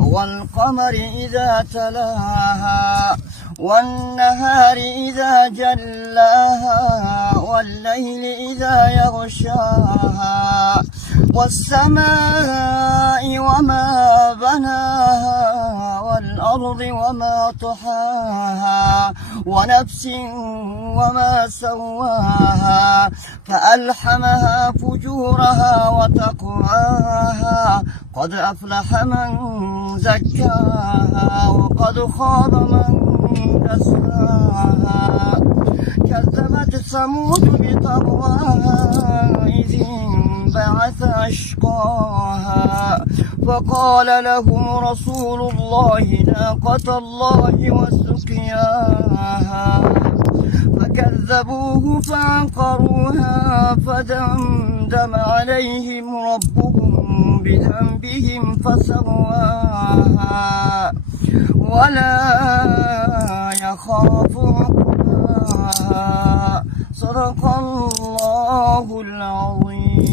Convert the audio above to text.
والقمر إذا تلاها والنهار إذا جلاها والليل إذا يغشاها والسماء وما بناها والأرض وما طحاها ونفس وما سواها فألحمها فجورها وتقواها قد أفلح من زكاها وقد خاب من دساها كذبت ثمود بطغواها إذ انبعث أشقاها فقال لهم رسول الله ناقة الله وسقياها فكذبوه فعقروها فدمدم عليهم ربهم بذنبهم فسواها ولا يخاف عقباها صدق الله العظيم.